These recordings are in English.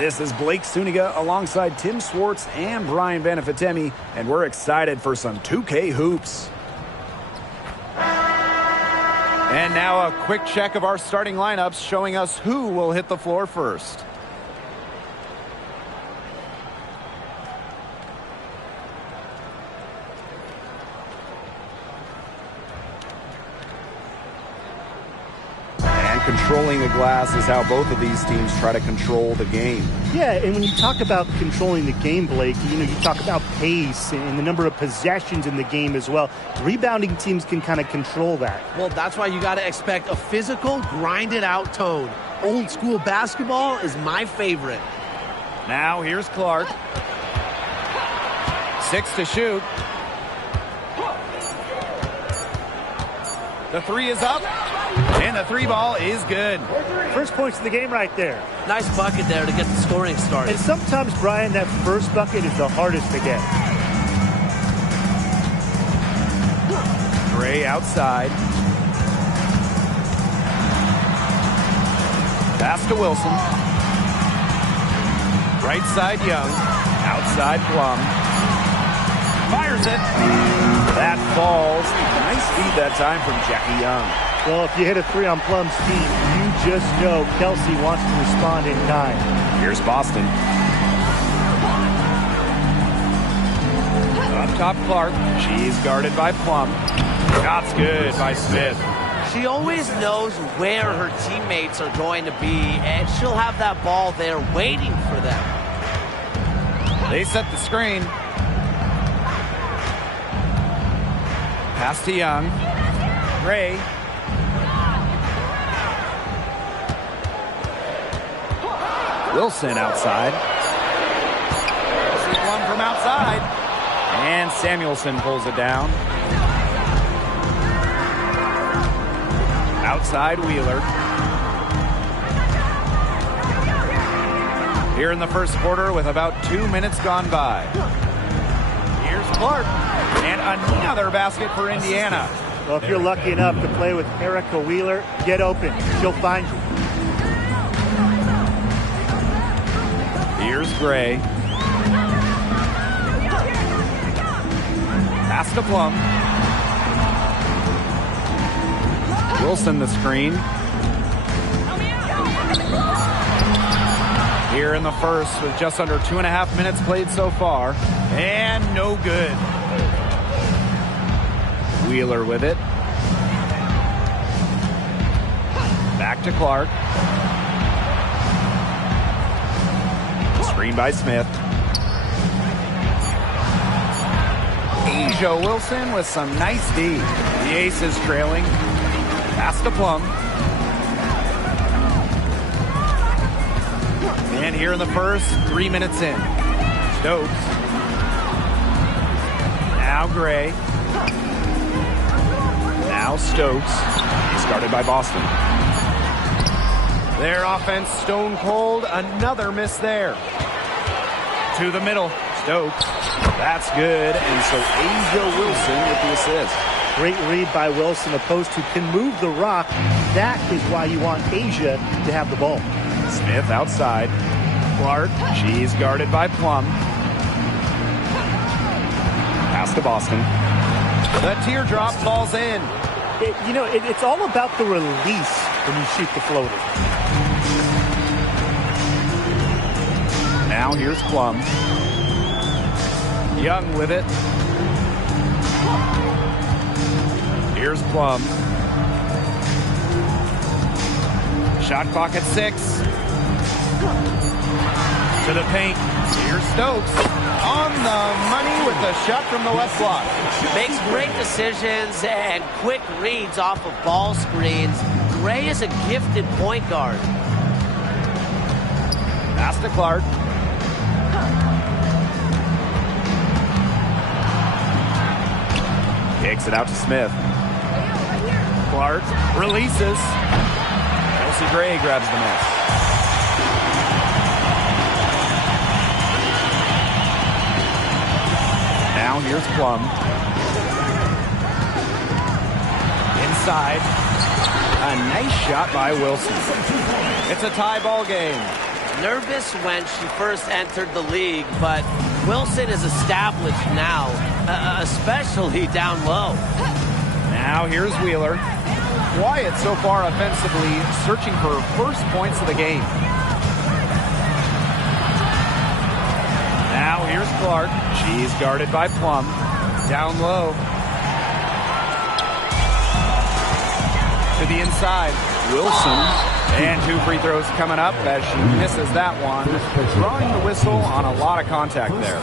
This is Blake Suniga alongside Tim Swartz and Brian Banafitemi, and we're excited for some 2K hoops. And now a quick check of our starting lineups showing us who will hit the floor first. Controlling the glass is how both of these teams try to control the game. Yeah, and when you talk about controlling the game, Blake, you talk about pace and the number of possessions in the game as well. Rebounding teams can kind of control that. Well, that's why you got to expect a physical, grinded-out tone. Old school basketball is my favorite. Now here's Clark. 6 to shoot. The three is up. And the three ball is good. First points of the game right there. Nice bucket there to get the scoring started. And sometimes, Brian, that first bucket is the hardest to get. Gray outside. Pass to Wilson. Right side Young. Outside Plum. Fires it. That falls. Nice feed that time from Jackie Young. Well, if you hit a three on Plum's feet, you just know Kelsey wants to respond in kind. Here's Boston. Up top Clark. She's guarded by Plum. Shot's good by Smith. She always knows where her teammates are going to be, and she'll have that ball there waiting for them. They set the screen. Pass to Young. Gray. Wilson outside. This is one from outside. And Samuelson pulls it down. Outside Wheeler. Here in the first quarter with about 2 minutes gone by. Here's Clark. And another basket for Indiana. Well, if you're lucky enough to play with Erica Wheeler, get open. She'll find you. Here's Gray. Pass to Plum. Wilson the screen. Here in the first with just under 2.5 minutes played so far. And no good. Wheeler with it. Back to Clark. Screen by Smith. Asia Wilson with some nice D. The ace is trailing. Pass to Plum. And here in the first, 3 minutes in. Stokes. Now Gray. Now Stokes. He's guarded by Boston. Their offense stone cold. Another miss there. To the middle. Stokes. That's good. And so Asia Wilson with the assist. Great read by Wilson. A post who can move the rock. That is why you want Asia to have the ball. Smith outside. Clark. She's guarded by Plum. Pass to Boston. The teardrop falls in. It's all about the release when you shoot the floater. Now here's Plum. Young with it. Here's Plum. Shot clock at 6. To the paint. Here's Stokes. On the money with the shot from the left block. Makes great decisions and quick reads off of ball screens. Gray is a gifted point guard. Pass to Clark. Kicks it out to Smith. Clark releases. Kelsey Gray grabs the miss. Now here's Plum. Inside. A nice shot by Wilson. It's a tie ball game. Nervous when she first entered the league, but Wilson is established now, especially down low. Now here's Wheeler. Quiet so far offensively, searching for her first points of the game. Now here's Clark. She's guarded by Plum. Down low. To the inside. Wilson. And 2 free throws coming up as she misses that one. Drawing the whistle on a lot of contact there.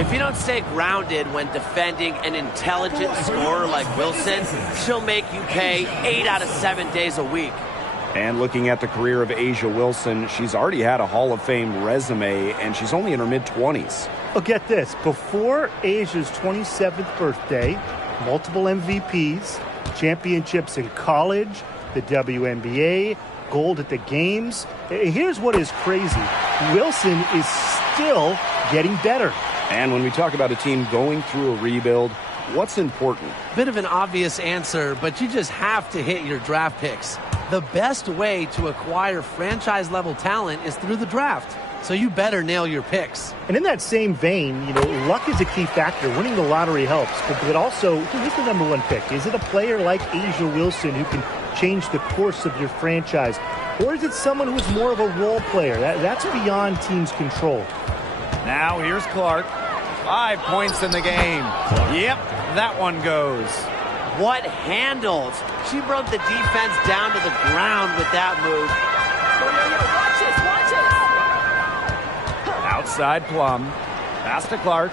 If you don't stay grounded when defending an intelligent scorer like Wilson, she'll make you pay 8 out of 7 days a week. And looking at the career of A'ja Wilson, she's already had a Hall of Fame resume, and she's only in her mid-20s. Well, get this. Before Asia's 27th birthday, multiple MVPs, championships in college, the WNBA, gold at the games. Here's what is crazy. Wilson is still getting better. And when we talk about a team going through a rebuild, what's important? Bit of an obvious answer, but you just have to hit your draft picks. The best way to acquire franchise-level talent is through the draft. So you better nail your picks. And in that same vein, luck is a key factor. Winning the lottery helps. But also, who's the number 1 pick? Is it a player like A'ja Wilson who can change the course of your franchise? Or is it someone who's more of a role player? That's beyond teams' control. Now here's Clark. 5 points in the game. Yep, that one goes. What handles? She broke the defense down to the ground with that move. Outside Plum. Pass to Clark.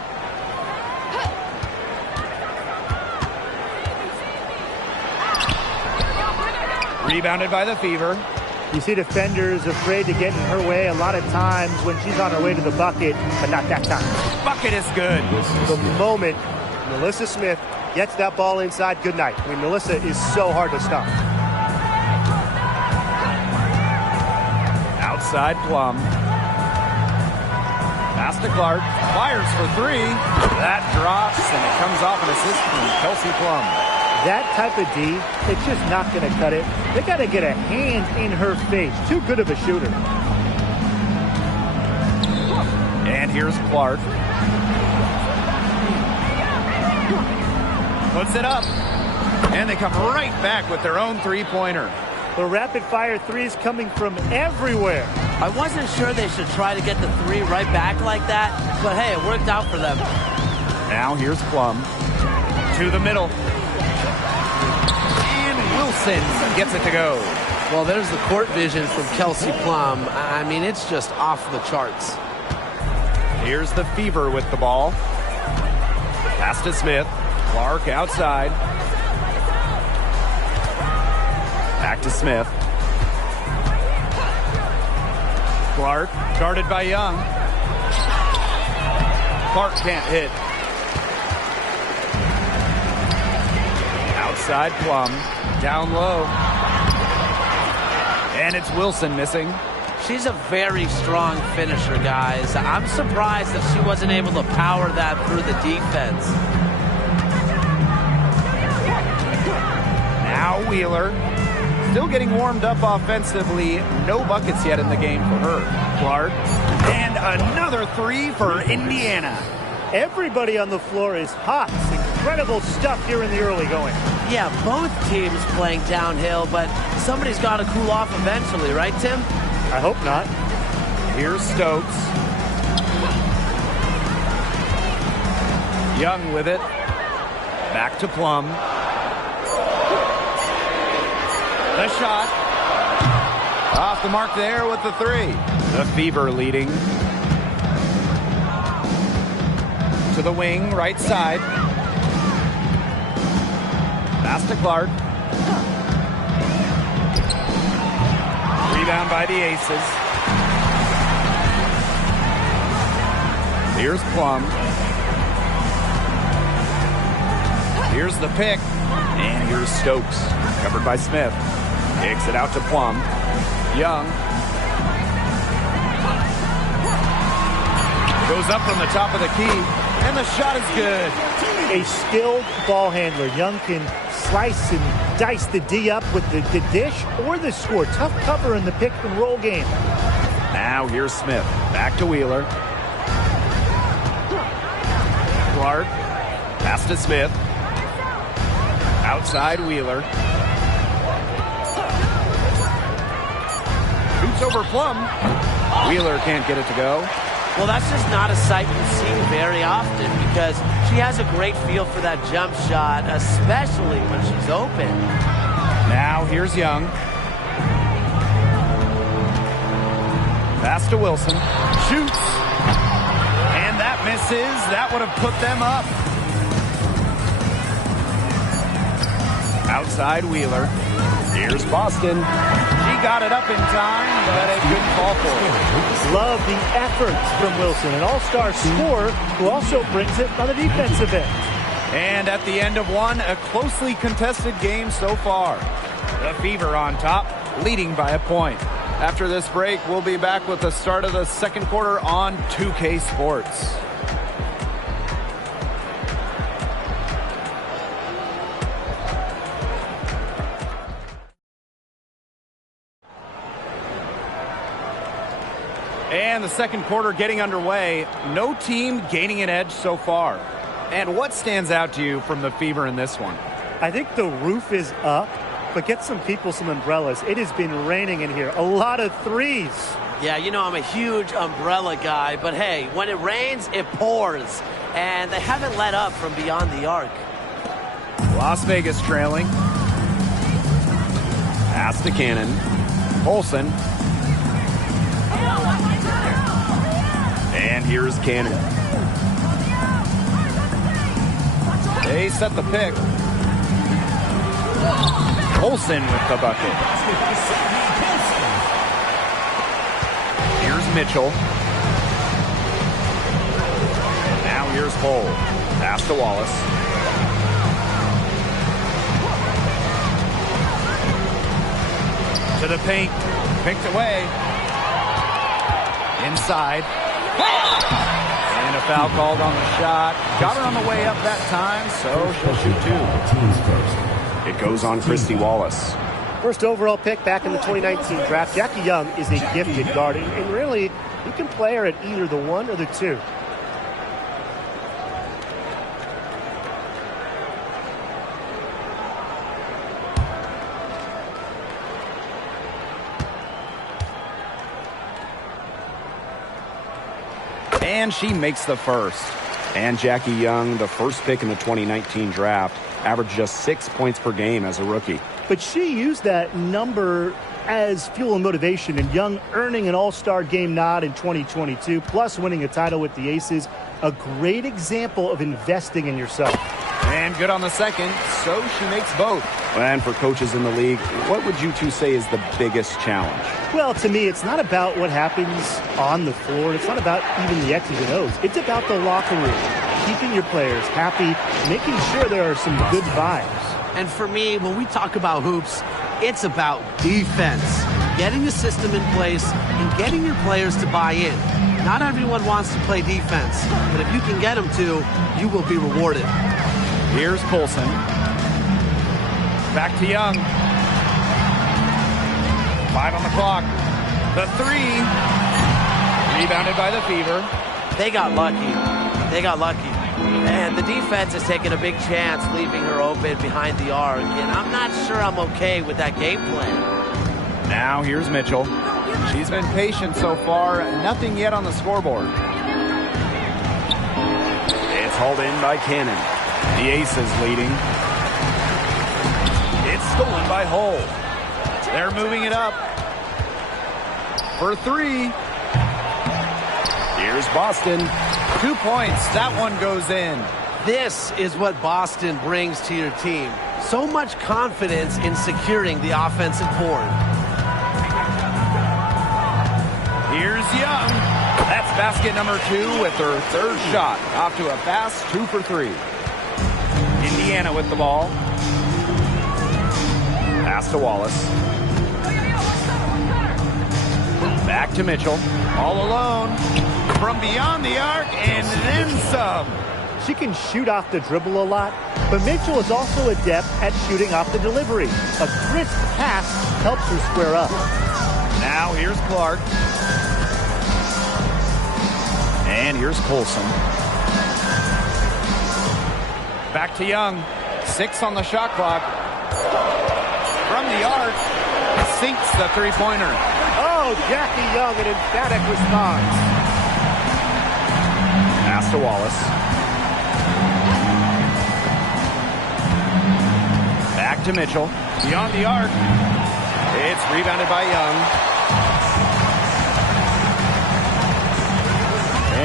Rebounded by the Fever. You see defenders afraid to get in her way a lot of times when she's on her way to the bucket, but not that time. Bucket is good. The moment Melissa Smith gets that ball inside, good night. I mean, Melissa is so hard to stop. Outside Plum. Pass to Clark. Fires for 3. That drops, and it comes off an assist from Kelsey Plum. That type of D, it's just not going to cut it. They got to get a hand in her face. Too good of a shooter. And here's Clark. Puts it up. And they come right back with their own 3-pointer. The rapid-fire threes coming from everywhere. I wasn't sure they should try to get the 3 right back like that, but hey, it worked out for them. Now here's Plum. To the middle. Wilson gets it to go. Well, there's the court vision from Kelsey Plum. I mean, it's just off the charts. Here's the Fever with the ball. Pass to Smith. Clark outside. Back to Smith. Clark guarded by Young. Clark can't hit. Outside Plum. Down low. And it's Wilson missing. She's a very strong finisher, guys. I'm surprised that she wasn't able to power that through the defense. Now Wheeler. Still getting warmed up offensively. No buckets yet in the game for her. Clark. And another 3 for Indiana. Everybody on the floor is hot. Incredible stuff here in the early going. Yeah, both teams playing downhill, but somebody's got to cool off eventually, right, Tim? I hope not. Here's Stokes. Young with it. Back to Plum. The shot. Off the mark there with the 3. The Fever leading. To the wing, right side. Pass to Clark. Rebound by the Aces. Here's Plum. Here's the pick. And here's Stokes. Covered by Smith. Kicks it out to Plum. Young. Goes up from the top of the key. And the shot is good. A skilled ball handler. Young can slice and dice the D up with the dish or the score. Tough cover in the pick and roll game. Now here's Smith. Back to Wheeler. Clark. Pass to Smith. Outside Wheeler. Shoots over Plum. Wheeler can't get it to go. Well, that's just not a sight you see very often because she has a great feel for that jump shot, especially when she's open. Now here's Young. Pass to Wilson. Shoots. And that misses. That would have put them up. Outside Wheeler. Here's Boston. She got it up in time, but it couldn't fall for her. Love the effort from Wilson, an all-star scorer who also brings it on the defensive end. And at the end of one, a closely contested game so far. The Fever on top, leading by a point. After this break, we'll be back with the start of the second quarter on 2K Sports. And the second quarter getting underway. No team gaining an edge so far. And what stands out to you from the Fever in this one? I think the roof is up, but get some people some umbrellas. It has been raining in here. A lot of threes. Yeah, you know I'm a huge umbrella guy, but hey, when it rains, it pours. And they haven't let up from beyond the arc. Las Vegas trailing. Pass to Cannon. Olsen. And here's Cannon. They set the pick. Olsen with the bucket. Here's Mitchell. Now here's Cole. Pass to Wallace. To the paint. Picked away. Inside. And a foul called on the shot. Got her on the way up that time, so she'll shoot two. It goes on Christy Wallace. First overall pick back in the 2019 draft. Jackie Young is a gifted guard, and really, you can play her at either the 1 or the 2. And she makes the first. And Jackie Young, the first pick in the 2019 draft, averaged just 6 points per game as a rookie. But she used that number as fuel and motivation, and Young earning an all-star game nod in 2022, plus winning a title with the Aces. A great example of investing in yourself. And good on the second, so she makes both. And for coaches in the league, what would you two say is the biggest challenge? Well, to me, it's not about what happens on the floor. It's not about even the X's and O's. It's about the locker room, keeping your players happy, making sure there are some good vibes. And for me, when we talk about hoops, it's about defense. Getting a system in place and getting your players to buy in. Not everyone wants to play defense, but if you can get them to, you will be rewarded. Here's Colson. Back to Young. 5 on the clock. The three. Rebounded by the Fever. They got lucky. They got lucky. And the defense is taking a big chance leaving her open behind the arc. And I'm not sure I'm okay with that game plan. Now here's Mitchell. She's been patient so far. Nothing yet on the scoreboard. It's hauled in by Cannon. The Aces leading. It's stolen by Hull. They're moving it up. For three. Here's Boston. 2 points. That one goes in. This is what Boston brings to your team. So much confidence in securing the offensive board. Here's Young. That's basket number 2 with her third shot. Off to a fast 2 for 3. Indiana with the ball. Pass to Wallace. Back to Mitchell. All alone. From beyond the arc and then some. She can shoot off the dribble a lot, but Mitchell is also adept at shooting off the delivery. A crisp pass helps her square up. Now here's Clark. And here's Colson. Back to Young. 6 on the shot clock. From the arc, sinks the three-pointer. Oh, Jackie Young, an emphatic response. Pass to Wallace. Back to Mitchell. Beyond the arc. It's rebounded by Young.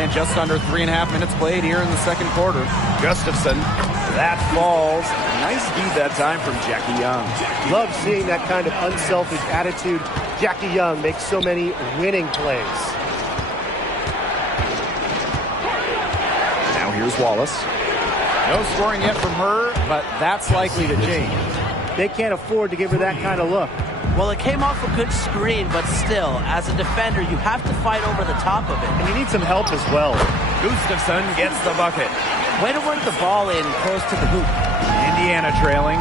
And just under 3.5 minutes played here in the second quarter. Gustafson, that falls. Nice feed that time from Jackie Young. Love seeing that kind of unselfish attitude. Jackie Young makes so many winning plays. Now here's Wallace. No scoring yet from her, but that's likely to change. They can't afford to give her that kind of look. Well, it came off a good screen, but still, as a defender, you have to fight over the top of it. And you need some help as well. Gustafson gets the bucket. Way to work the ball in close to the hoop. Indiana trailing.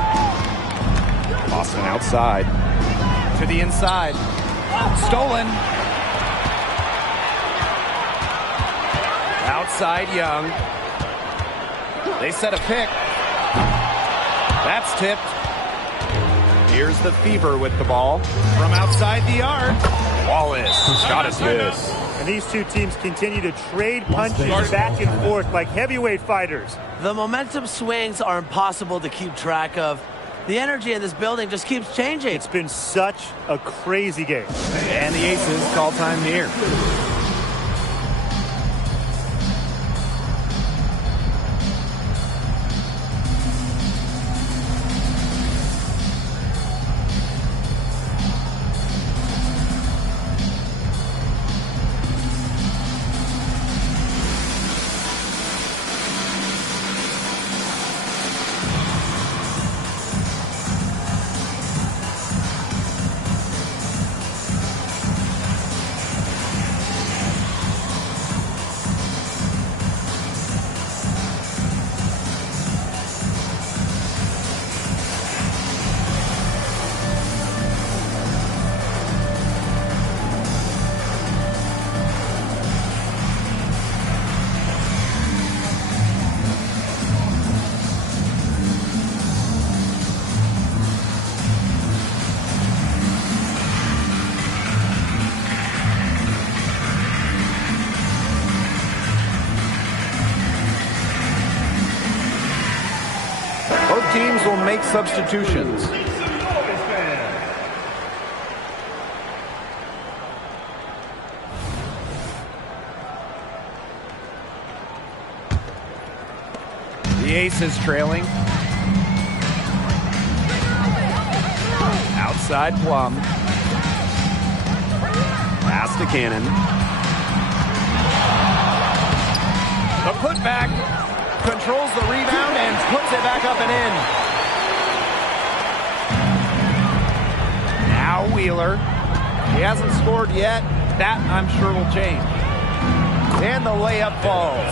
Boston outside. To the inside. Stolen. Outside Young. They set a pick. That's tipped. Here's the Fever with the ball. From outside the arc. Wallace. Shot is good. And these two teams continue to trade punches back and forth like heavyweight fighters. The momentum swings are impossible to keep track of. The energy in this building just keeps changing. It's been such a crazy game. And the Aces call time here. Both teams will make substitutions. The Aces trailing. Outside Plum. Pass to Cannon. The putback. Controls the rebound and puts it back up and in. Now Wheeler. He hasn't scored yet. That, I'm sure, will change. And the layup falls.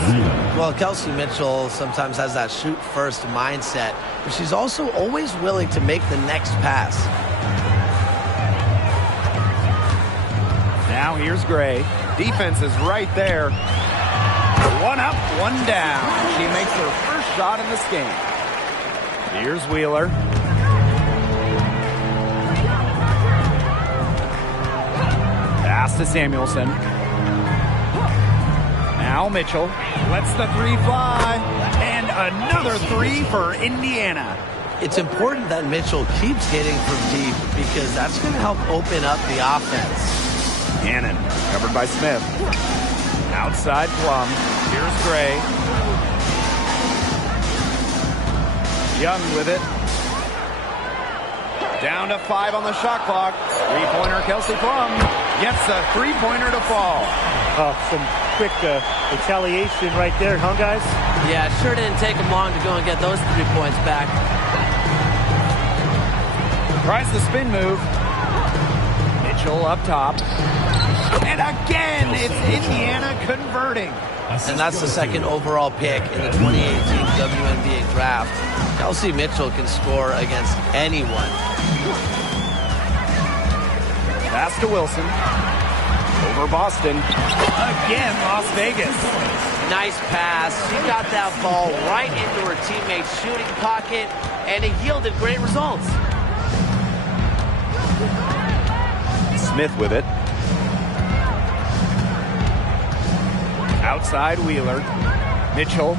Well, Kelsey Mitchell sometimes has that shoot-first mindset, but she's also always willing to make the next pass. Now here's Gray. Defense is right there. One up, one down. She makes her first shot in this game. Here's Wheeler. Pass to Samuelson. Now Mitchell lets the three fly. And another three for Indiana. It's important that Mitchell keeps hitting from deep because that's going to help open up the offense. Cannon covered by Smith. Outside Plum. Here's Gray. Young with it. Down to 5 on the shot clock. Three-pointer Kelsey Plum gets the three-pointer to fall. Some quick retaliation right there, huh, guys? Yeah, it sure didn't take him long to go and get those 3 points back. Tries the spin move. Mitchell up top. And again, it's Indiana converting. And that's the second overall pick in the 2018 WNBA draft. Kelsey Mitchell can score against anyone. Pass to Wilson. for Boston. Again, Las Vegas. Nice pass. She got that ball right into her teammate's shooting pocket, and it yielded great results. Smith with it. Outside Wheeler. Mitchell.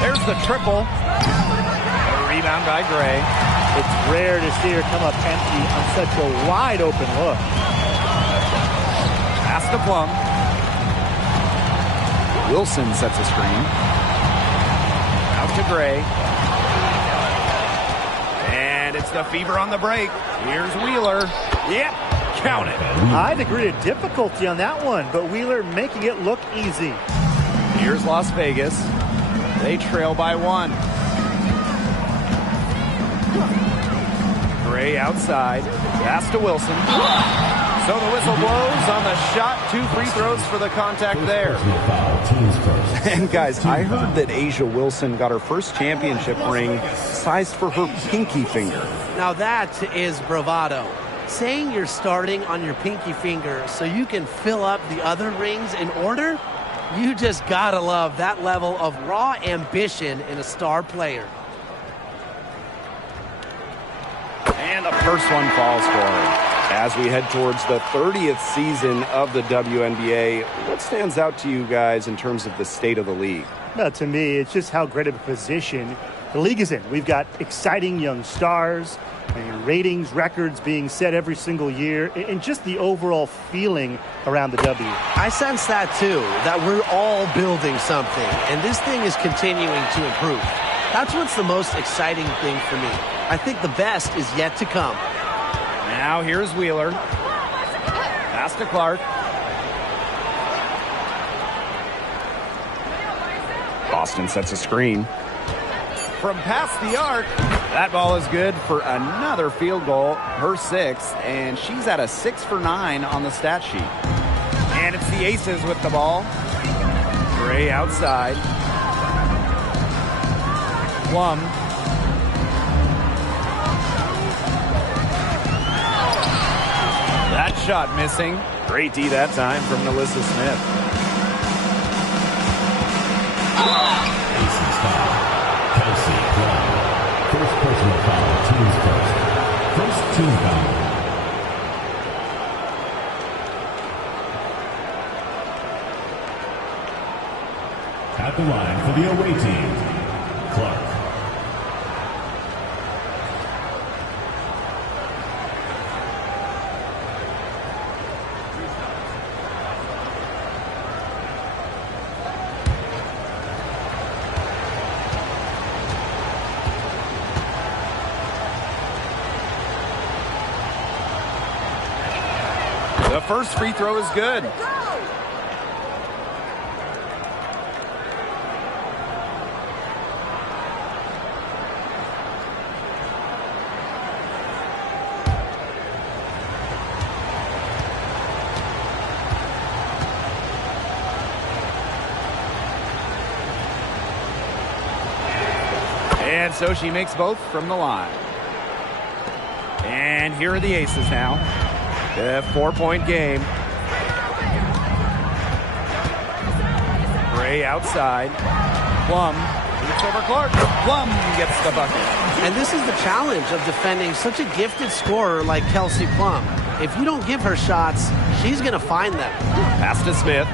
There's the triple. A rebound by Gray. It's rare to see her come up empty on such a wide open look. Pass to Plum. Wilson sets a screen. Out to Gray. And it's the Fever on the break. Here's Wheeler. Yep, count it. High degree of difficulty on that one, but Wheeler making it look easy. Here's Las Vegas. They trail by 1. Gray outside. Pass to Wilson. So the whistle blows on the shot. 2 free throws for the contact there. And guys, I heard that A'ja Wilson got her first championship ring sized for her pinky finger. Now that is bravado. Saying you're starting on your pinky finger so you can fill up the other rings in order, you just gotta love that level of raw ambition in a star player. And the first one falls for her. As we head towards the 30th season of the WNBA, what stands out to you guys in terms of the state of the league? No, to me, it's just how great of a position the league is in. We've got exciting young stars, and ratings, records being set every single year, and just the overall feeling around the W. I sense that too, that we're all building something, and this thing is continuing to improve. That's what's the most exciting thing for me. I think the best is yet to come. Now here's Wheeler. Pass to Clark. Boston sets a screen. From past the arc, that ball is good for another field goal, her 6th, and she's at a 6 for 9 on the stat sheet. And it's the Aces with the ball. Gray outside. Plum. That shot missing. Great D that time from Melissa Smith. Aces foul. Kelsey Plum. First personal foul. Team's first team foul. At the line for the away team, Clark. The first free throw is good. And so she makes both from the line. And here are the Aces now. A 4-point game. Gray outside. Plum beats over Clark. Plum gets the bucket. And this is the challenge of defending such a gifted scorer like Kelsey Plum. If you don't give her shots, she's going to find them. Pass to Smith.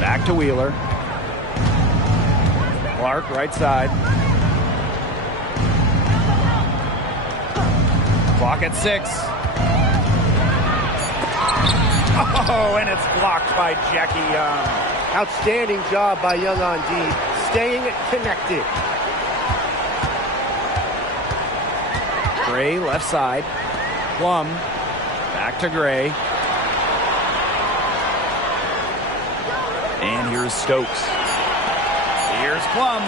Back to Wheeler. Clark right side. Clock at 6. Oh, and it's blocked by Jackie Young. Outstanding job by Young on D, staying connected. Gray left side. Plum back to Gray. And here's Stokes. Here's Plum.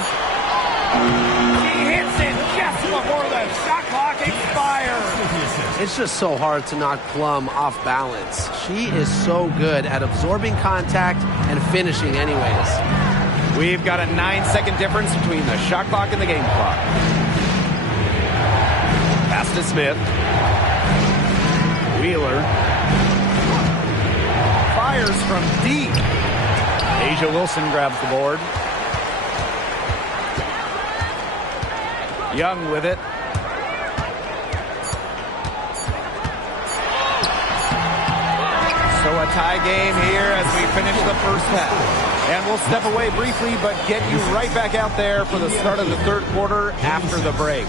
He hits it just before the shot clock expires. It's just so hard to knock Plum off balance. She is so good at absorbing contact and finishing anyways. We've got a 9-second difference between the shot clock and the game clock. Pass to Smith. Wheeler fires from deep. Asia Wilson grabs the board. Young with it. So a tie game here as we finish the first half. And we'll step away briefly, but get you right back out there for the start of the third quarter after the break.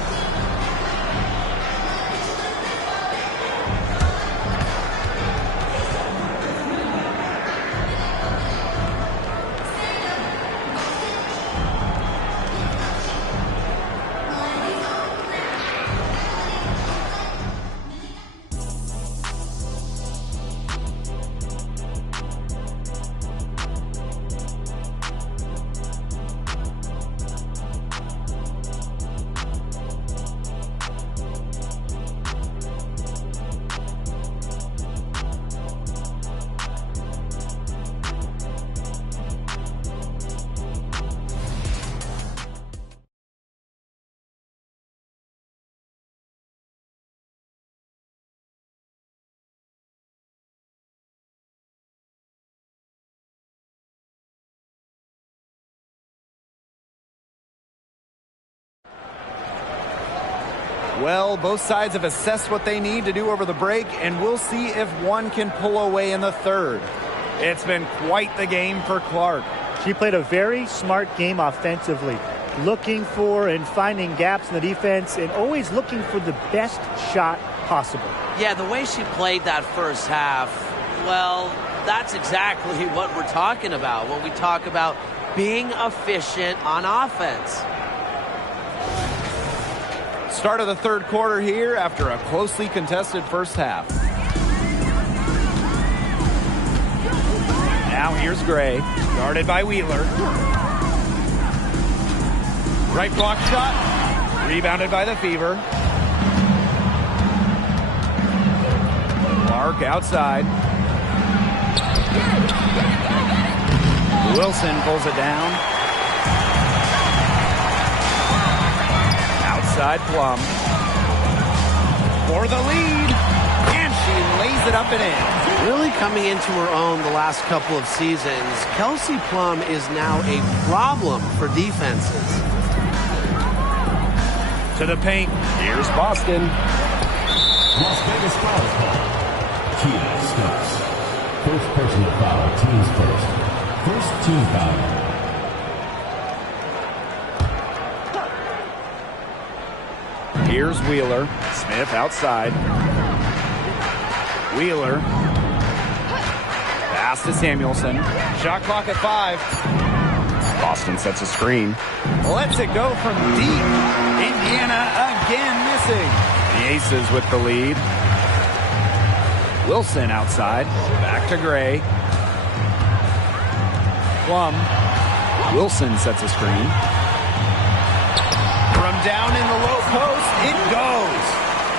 Well, both sides have assessed what they need to do over the break, and we'll see if one can pull away in the third. It's been quite the game for Clark. She played a very smart game offensively, looking for and finding gaps in the defense and always looking for the best shot possible. Yeah, the way she played that first half, well, that's exactly what we're talking about when we talk about being efficient on offense. Start of the third quarter here after a closely contested first half. Now here's Gray, guarded by Wheeler. Right block shot, rebounded by the Fever. Clark outside. Wilson pulls it down. Outside Plum for the lead, and she lays it up and in. Really coming into her own the last couple of seasons, Kelsey Plum is now a problem for defenses. To the paint, here's Boston. Las Vegas foul call. Tia Stokes. First personal foul, team's first. First team foul. Here's Wheeler. Smith outside. Wheeler. Pass to Samuelson. Shot clock at 5. Boston sets a screen. Lets it go from deep. Indiana again missing. The Aces with the lead. Wilson outside. Back to Gray. Plum. Wilson sets a screen. From down in the low post, it goes.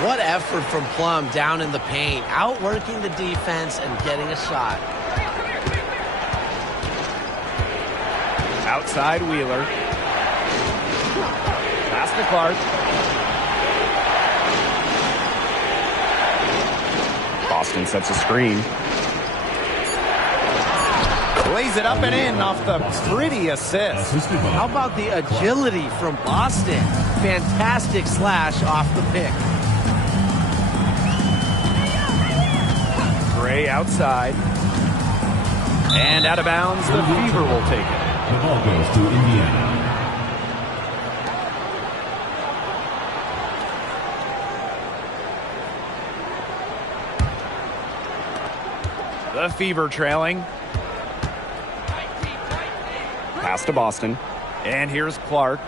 What effort from Plum down in the paint, outworking the defense and getting a shot. Outside Wheeler. Pass to Clark. Boston sets a screen. Lays it up and in off the pretty assist. How about the agility from Boston? Fantastic slash off the pick. Gray outside. And out of bounds, the Fever will take it. The ball goes to Indiana. The Fever trailing. Pass to Boston. And here's Clark.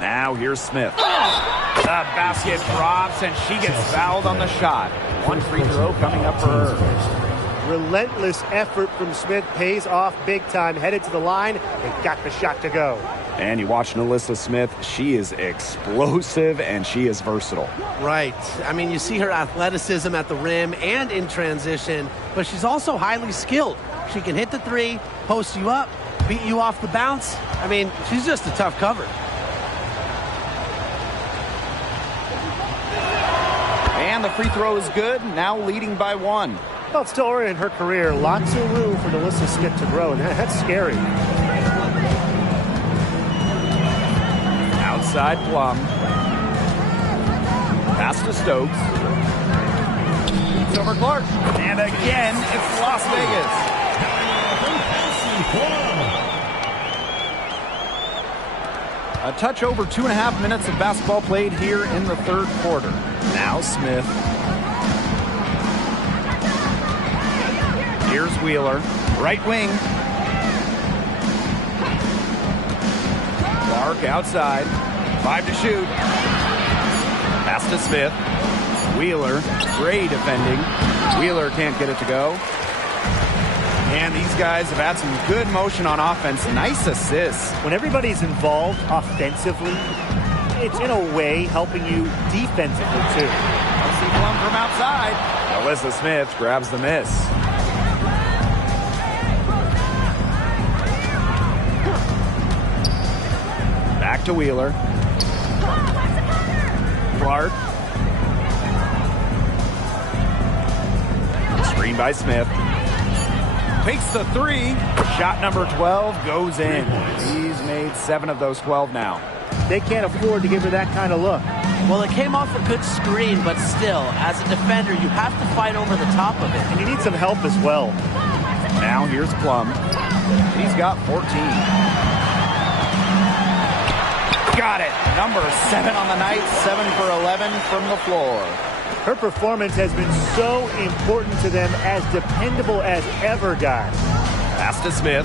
Now here's Smith. The basket drops and she gets fouled on the shot. One free throw coming up for her. Relentless effort from Smith pays off big time. Headed to the line and got the shot to go. And you watch Nalissa Smith. She is explosive and she is versatile. Right. I mean, you see her athleticism at the rim and in transition, but she's also highly skilled. She can hit the three, post you up, beat you off the bounce. I mean, she's just a tough cover. And the free throw is good, now leading by 1. Well, it's still early in her career. Lots of room for Alyssa Smith to grow, and that's scary. Outside Plum. Pass to Stokes. It's over Clark. And again, it's Las Vegas. A touch over 2.5 minutes of basketball played here in the third quarter. Now Smith. Here's Wheeler. Right wing. Clark outside. 5 to shoot. Pass to Smith. Wheeler. Gray defending. Wheeler can't get it to go. And these guys have had some good motion on offense. Nice assists. When everybody's involved offensively, it's in a way helping you defensively too. Kelsey Plum from outside. Alyssa Smith grabs the miss. Back to Wheeler. Clark. Screen by Smith. Takes the 3. Shot number 12 goes in. He's made 7 of those 12 now. They can't afford to give her that kind of look. Well, it came off a good screen, but still, as a defender, you have to fight over the top of it. And you need some help as well. Now here's Plum. He's got 14. Got it. Number 7 on the night. 7 for 11 from the floor. Her performance has been so important to them, as dependable as ever, guys. Pass to Smith.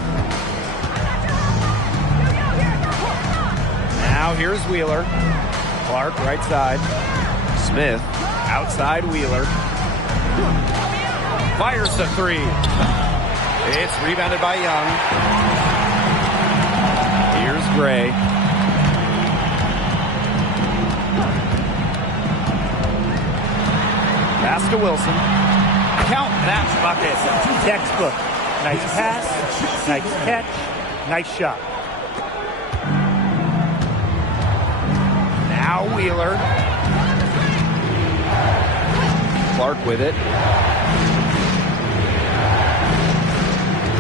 Now here's Wheeler. Clark right side. Smith outside Wheeler. Fires the 3. It's rebounded by Young. Here's Gray. Pass to Wilson. Count that bucket. Textbook. Nice pass, nice catch, nice shot. Now Wheeler. Clark with it.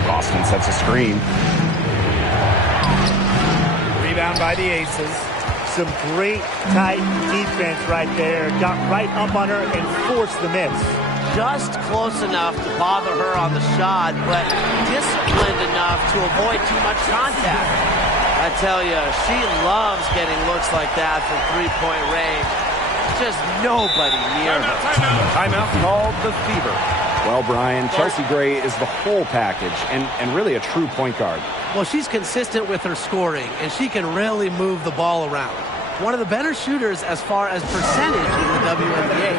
Boston sets a screen. Rebound by the Aces. Some great tight defense right there. Got right up on her and forced the miss. Just close enough to bother her on the shot, but disciplined enough to avoid too much contact. I tell you, she loves getting looks like that from three-point range. Just nobody near her. Timeout called the Fever. Well, Brian, Chelsea Gray is the whole package and really a true point guard. Well, she's consistent with her scoring, and she can really move the ball around. One of the better shooters as far as percentage in the WNBA.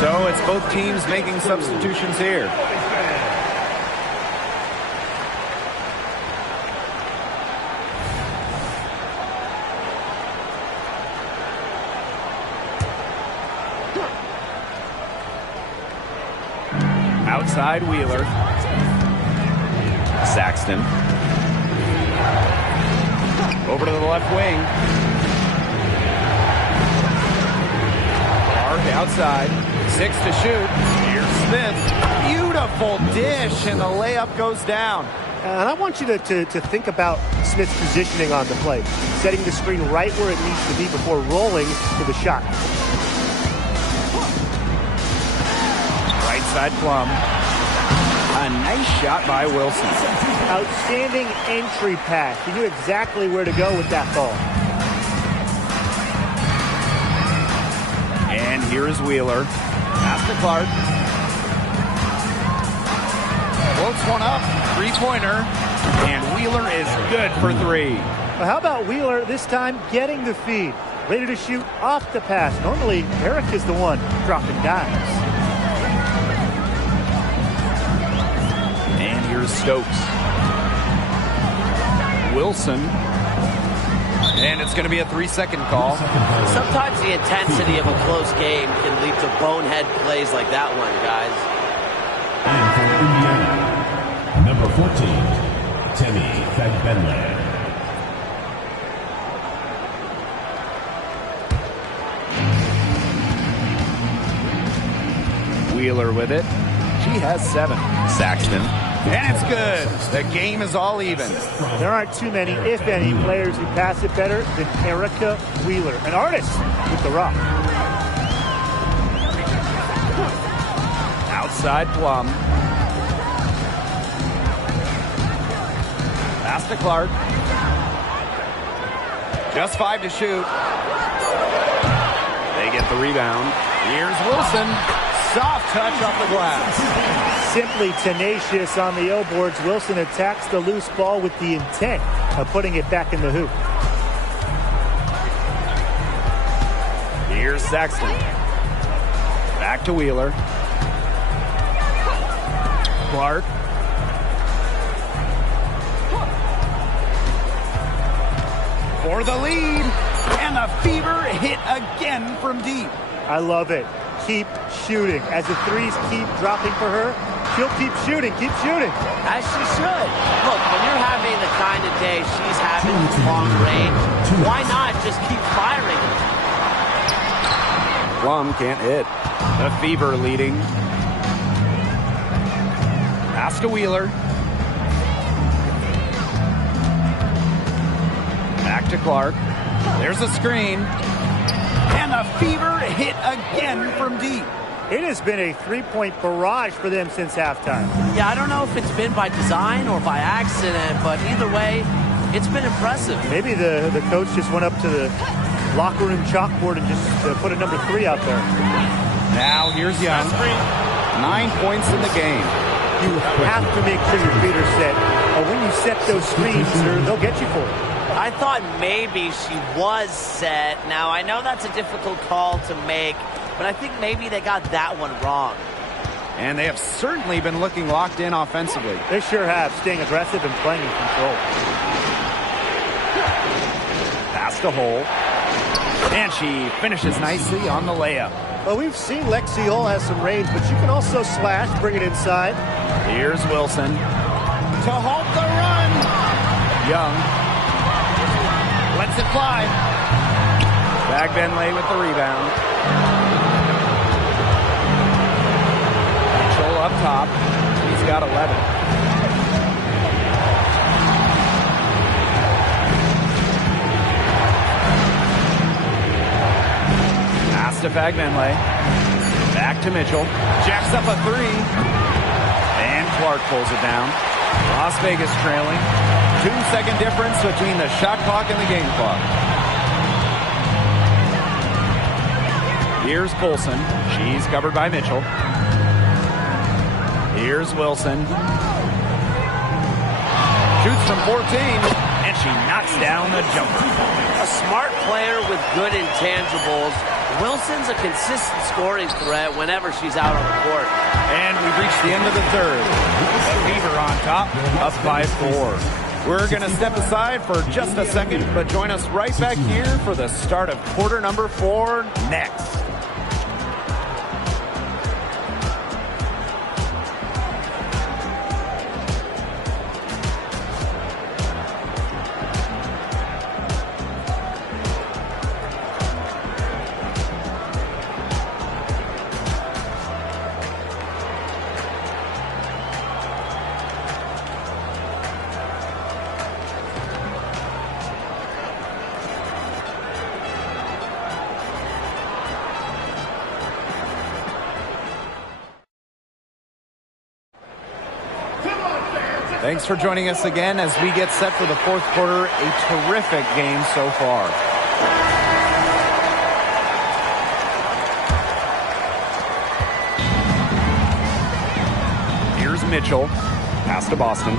So it's both teams making substitutions here. Outside Wheeler. Saxton. Over to the left wing. Clark outside. 6 to shoot. Here's Smith. Beautiful dish, and the layup goes down. And I want you to think about Smith's positioning on the play. Setting the screen right where it needs to be before rolling to the shot. Right side Plum. A nice shot by Wilson. Outstanding entry pass. He knew exactly where to go with that ball. And here's Wheeler. Pass to Clark. Floats one up. Three-pointer. And Wheeler is good for three. Well, how about Wheeler this time getting the feed? Ready to shoot off the pass. Normally, Eric is the one dropping dimes. And here's Stokes. Wilson. And it's going to be a 3-second call. Sometimes the intensity of a close game can lead to bonehead plays like that one, guys. And for Indiana, number 14, Timmy Fagbenle. Wheeler with it. She has 7. Saxton. And it's good. The game is all even. There aren't too many, if any, players who pass it better than Erica Wheeler, an artist with the rock. Outside Plum. Pass to Clark. Just 5 to shoot. They get the rebound. Here's Wilson. Soft touch off the glass. Simply tenacious on the O boards. Wilson attacks the loose ball with the intent of putting it back in the hoop. Here's Saxton. Back to Wheeler. Clark. For the lead. And the Fever hit again from deep. I love it. Keep shooting. As the threes keep dropping for her, she'll keep shooting. Keep shooting. As she should. Look, when you're having the kind of day she's having with long range, why not just keep firing? Plum can't hit. The Fever leading. Pass to Wheeler. Back to Clark. There's a screen. And the Fever hit again from deep. It has been a three-point barrage for them since halftime. Yeah, I don't know if it's been by design or by accident, but either way, it's been impressive. Maybe the coach just went up to the locker room chalkboard and just put a number 3 out there. Now here's Young. 9 points in the game. You have to make sure your feet are set. When you set those screens, they'll get you for it. I thought maybe she was set. Now, I know that's a difficult call to make, but I think maybe they got that one wrong. And they have certainly been looking locked in offensively. They sure have, staying aggressive and playing in control. Pass to Hole. And she finishes nicely on the layup. Well, we've seen Lexi Hull has some range, but she can also slash, bring it inside. Here's Wilson. To halt the run. Young. Lets it fly. Fagbenle with the rebound. Mitchell up top. He's got 11. Pass to Fagbenle. Back to Mitchell. Jacks up a 3. And Clark pulls it down. Las Vegas trailing. 2-second difference between the shot clock and the game clock. Here's Colson. She's covered by Mitchell. Here's Wilson. Shoots from 14, and she knocks down the jumper. A smart player with good intangibles. Wilson's a consistent scoring threat whenever she's out on the court. And we've reached the end of the third. The Fever on top, up by 4. We're going to step aside for just a second, but join us right back here for the start of quarter number 4 next. Thanks for joining us again as we get set for the fourth quarter. A terrific game so far. Here's Mitchell. Pass to Boston.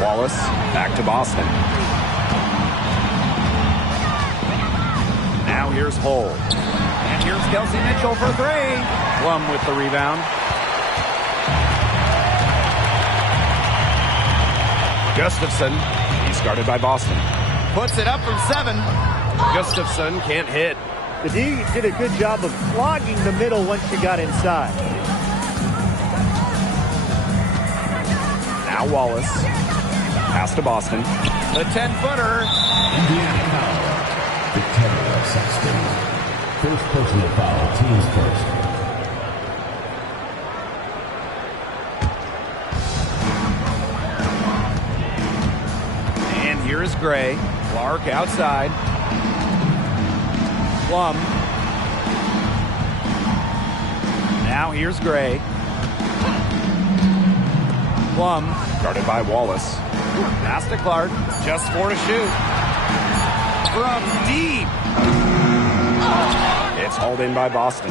Wallace back to Boston. Now here's Hull. And here's Kelsey Mitchell for three. Plum with the rebound. Gustafson, he's guarded by Boston. Puts it up from 7. Gustafson can't hit. The D did a good job of clogging the middle once she got inside. Now Wallace. Pass to Boston. The 10-footer. Indiana foul. Victoria Sexton. First personal foul, teams first. And here is Gray. Clark outside. Plum. Now here's Gray. Plum. Guarded by Wallace. Pass to Clark. Just 4 to shoot. From deep. It's hauled in by Boston.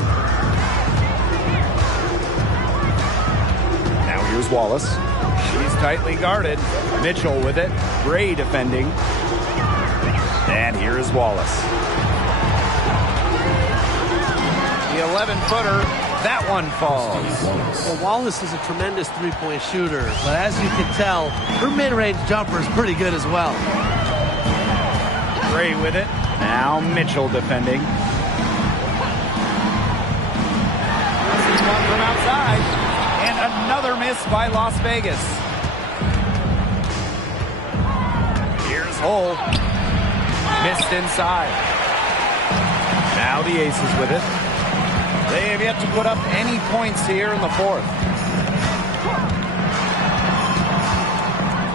Now here's Wallace. She's tightly guarded. Mitchell with it. Gray defending. And here is Wallace. The 11-footer. That one falls. Well, Wallace is a tremendous three-point shooter, but as you can tell, her mid-range jumper is pretty good as well. Gray with it. Now Mitchell defending. This is one from outside. And another miss by Las Vegas. Here's Hull. Missed inside. Now the Aces with it. They have yet to put up any points here in the 4th.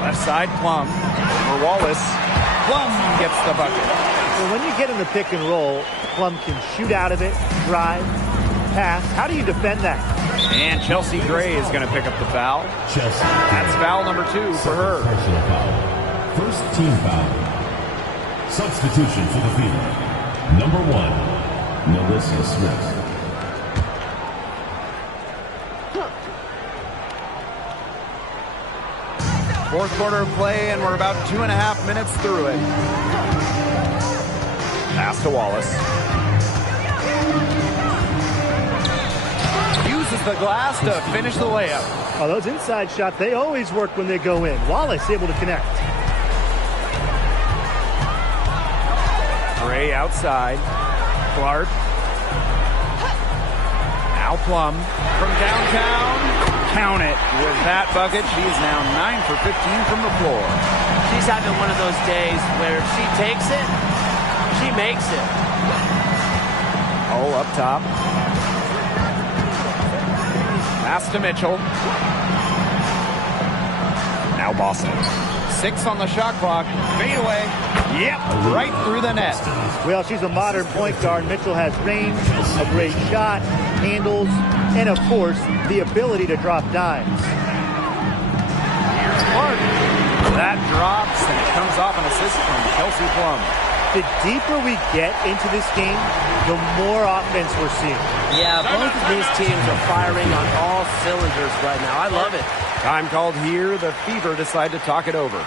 Left side, Plum. For Wallace. Plum gets the bucket. Well, when you get in the pick and roll, Plum can shoot out of it, drive, pass. How do you defend that? And Chelsea Gray is going to pick up the foul. Chelsea. That's foul number 2 for her. Personal foul. First team foul. Substitution for the Fever. Number 1, Melissa Smith. Fourth quarter of play, and we're about 2.5 minutes through it. Pass to Wallace. Uses the glass to finish the layup. Oh, those inside shots, they always work when they go in. Wallace able to connect. Gray outside. Clark. Now Plum from downtown. Count it. With that bucket, she's now 9 for 15 from the floor. She's having one of those days where if she takes it, she makes it. Hull up top. Pass to Mitchell. Now Boston. 6 on the shot clock. Fade away. Yep, right through the net. Well, she's a modern point guard. Mitchell has range, a great shot, handles, and of course, the ability to drop dimes. Here's Clark. That drops, and it comes off an assist from Kelsey Plum. The deeper we get into this game, the more offense we're seeing. Yeah, both of these teams are firing on all cylinders right now. I love it. Time called here. The Fever decide to talk it over.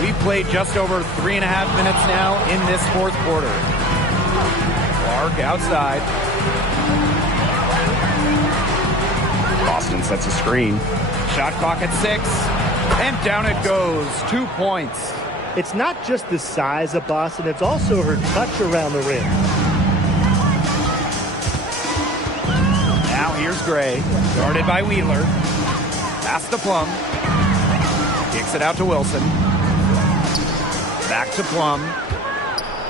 We've played just over 3.5 minutes now in this fourth quarter. Clark outside. Boston sets a screen. Shot clock at 6. And down it goes. 2 points. It's not just the size of Boston, it's also her touch around the rim. Now here's Gray. Guarded by Wheeler. Pass to Plum. Kicks it out to Wilson. Back to Plum.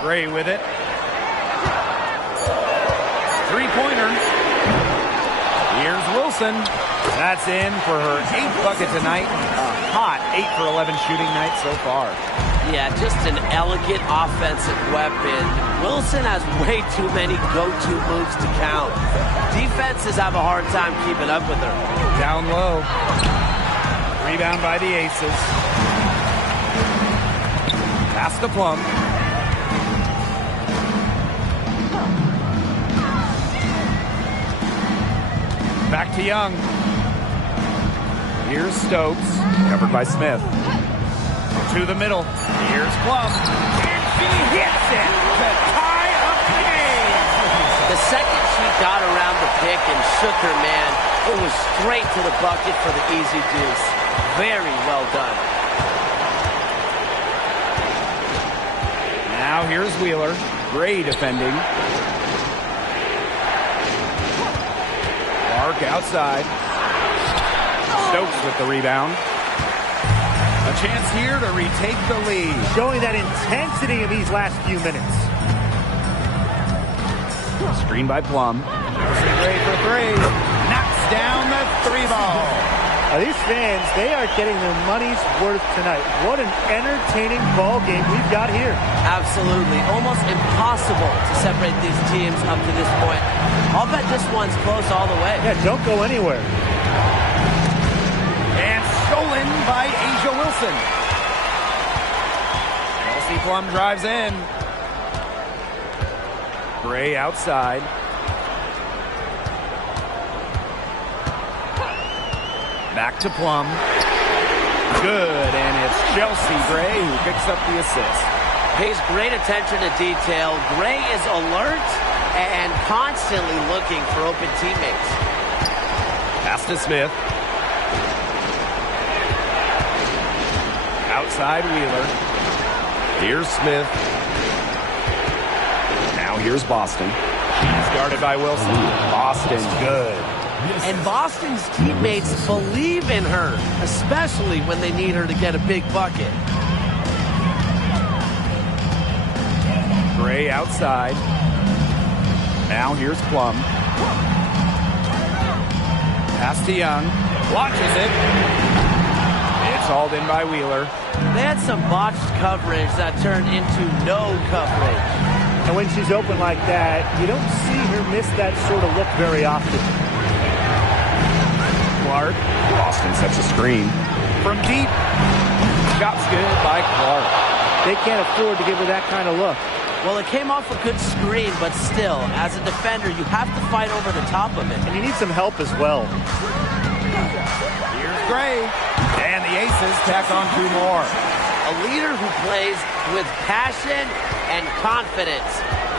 Gray with it. Three-pointer. Here's Wilson. That's in for her 8th bucket tonight. A hot 8 for 11 shooting night so far. Yeah, just an elegant offensive weapon. Wilson has way too many go-to moves to count. Defenses have a hard time keeping up with her. Down low. Rebound by the Aces. Pass to Plum. Back to Young. Here's Stokes. Covered by Smith. To the middle. Here's Plum. And she hits it to tie up the game. The second she got around the pick and shook her man, it was straight to the bucket for the easy deuce. Very well done. Now here's Wheeler. Gray defending. Clark outside. Stokes with the rebound. A chance here to retake the lead. Showing that intensity in these last few minutes. Screen by Plum. Chelsea Gray for 3. Knocks down the 3 ball. Now these fans, they are getting their money's worth tonight. What an entertaining ball game we've got here. Absolutely. Almost impossible to separate these teams up to this point. I'll bet this one's close all the way. Yeah, don't go anywhere. And stolen by Asia Wilson. Kelsey Plum drives in. Gray outside. Back to Plum. Good, and it's Chelsea Gray who picks up the assist. Pays great attention to detail. Gray is alert and constantly looking for open teammates. Pass to Smith. Outside Wheeler. Here's Smith. Now here's Boston. He's guarded by Wilson. Boston, good. And Boston's teammates believe in her, especially when they need her to get a big bucket. Gray outside. Now here's Plum. Pass to Young. Launches it. It's hauled in by Wheeler. They had some botched coverage that turned into no coverage. And when she's open like that, you don't see her miss that sort of look very often. Clark. Boston sets a screen. From deep. Shot's good by Clark. They can't afford to give her that kind of look. Well, it came off a good screen, but still, as a defender, you have to fight over the top of it. And you need some help as well. Here's Gray. And the Aces tack on 2 more. A leader who plays with passion and confidence.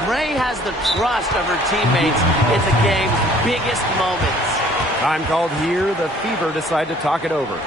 Gray has the trust of her teammates in the game's biggest moments. Time called here. The Fever decide to talk it over.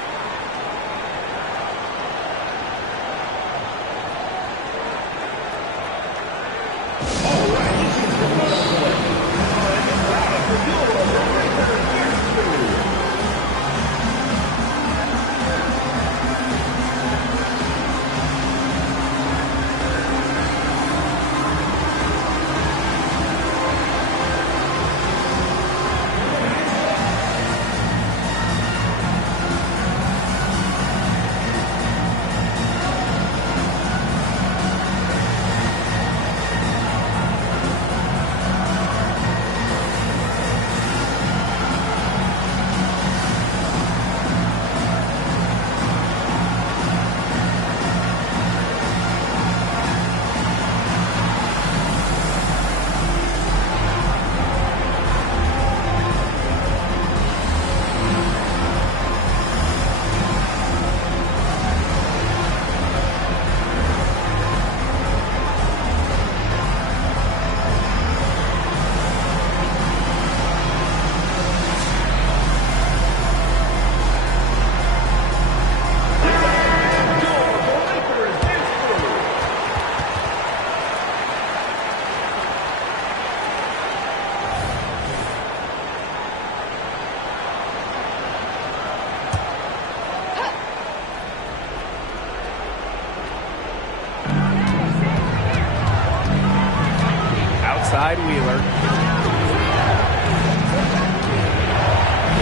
inside Wheeler.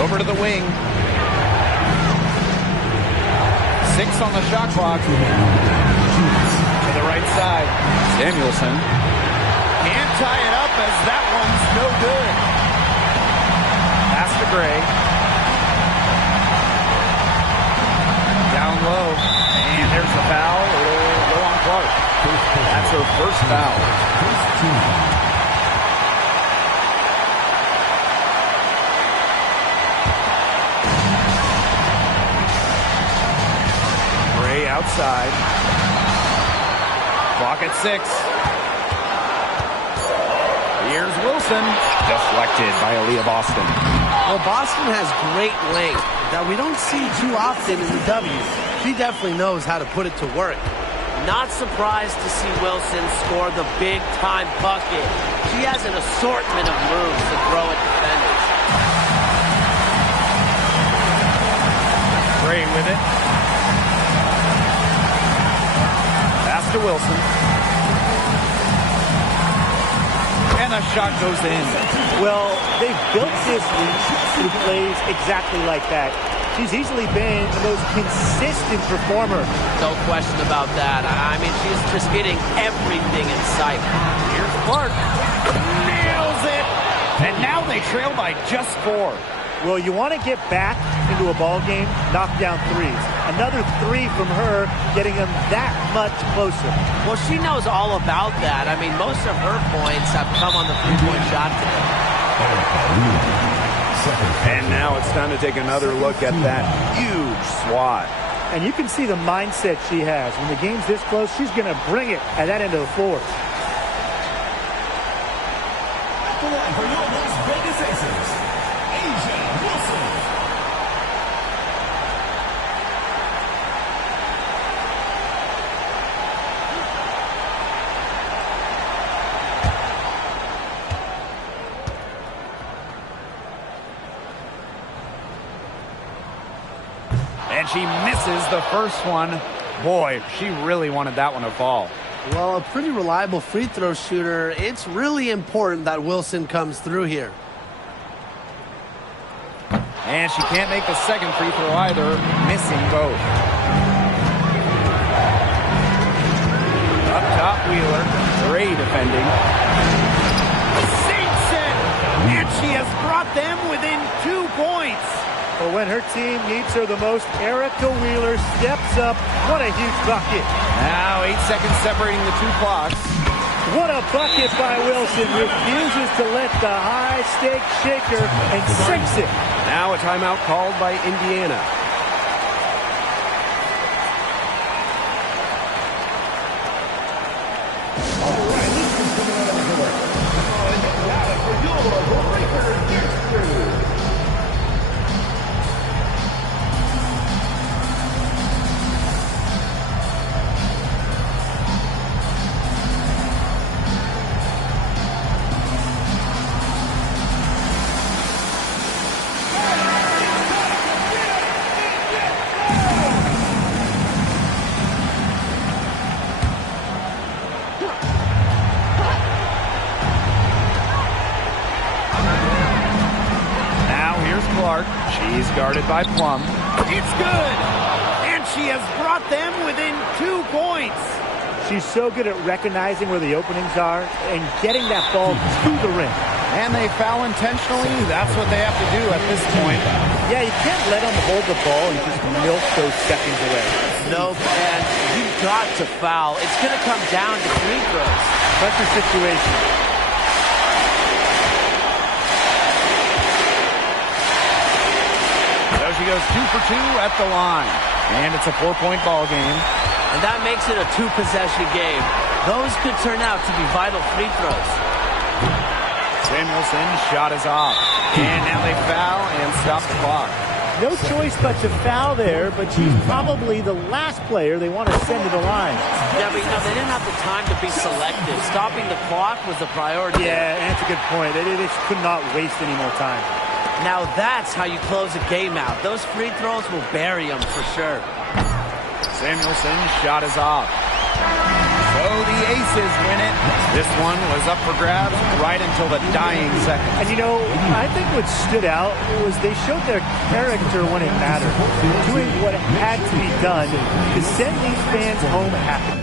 Over to the wing. 6 on the shot clock. To the right side. Samuelson can't tie it up as that one's no good. Pass to Gray. Down low. And there's the foul. It'll go on Clark. That's her first foul. Gray outside. Clock at 6. Here's Wilson. Deflected by Aaliyah Boston. Well, Boston has great length that we don't see too often in the W. She definitely knows how to put it to work. Not surprised to see Wilson score the big-time bucket. She has an assortment of moves to throw at defenders. Gray with it. Pass to Wilson. And the shot goes in. Well, they've built this league who plays exactly like that. She's easily been the most consistent performer. No question about that. I mean, she's just getting everything in sight. Here's Clark. Nails it. And now they trail by just 4. Well, you want to get back into a ball game, knock down threes. Another 3 from her, getting them that much closer. Well, she knows all about that. I mean, most of her points have come on the three-point shot today. And now it's time to take another look at that huge swat. And you can see the mindset she has. When the game's this close, she's going to bring it at that end of the floor. For your Las Vegas Aces, Asia Wilson. And she misses the first one. Boy, she really wanted that one to fall. Well, a pretty reliable free throw shooter. It's really important that Wilson comes through here. And she can't make the second free throw either, missing both. Up top, Wheeler. Gray defending. Sinks it! And she has brought them within 2 points. But when her team needs her the most, Erica Wheeler steps up. What a huge bucket. Now 8 seconds separating the 2 clocks. What a bucket by Wilson. Refuses to let the high-stake shaker and sinks it. Now a timeout called by Indiana. She's guarded by Plum. It's good! And she has brought them within 2 points. She's so good at recognizing where the openings are and getting that ball to the rim. And they foul intentionally. That's what they have to do at this point. Yeah, you can't let them hold the ball and just milk those seconds away. Nope, and you've got to foul. It's going to come down to free throws. Pressure situation. She goes 2 for 2 at the line. And it's a 4-point ball game. And that makes it a 2-possession game. Those could turn out to be vital free throws. Samuelson's shot is off. And now they foul and stop the clock. No choice but to foul there, but she's probably the last player they want to send to the line. Yeah, but you know, they didn't have the time to be selective. Stopping the clock was a priority. Yeah, and that's a good point. They just could not waste any more time. Now that's how you close a game out. Those free throws will bury them for sure. Samuelson's shot is off. So the Aces win it. This one was up for grabs right until the dying second. And you know, I think what stood out was they showed their character when it mattered, doing what had to be done to send these fans home happy.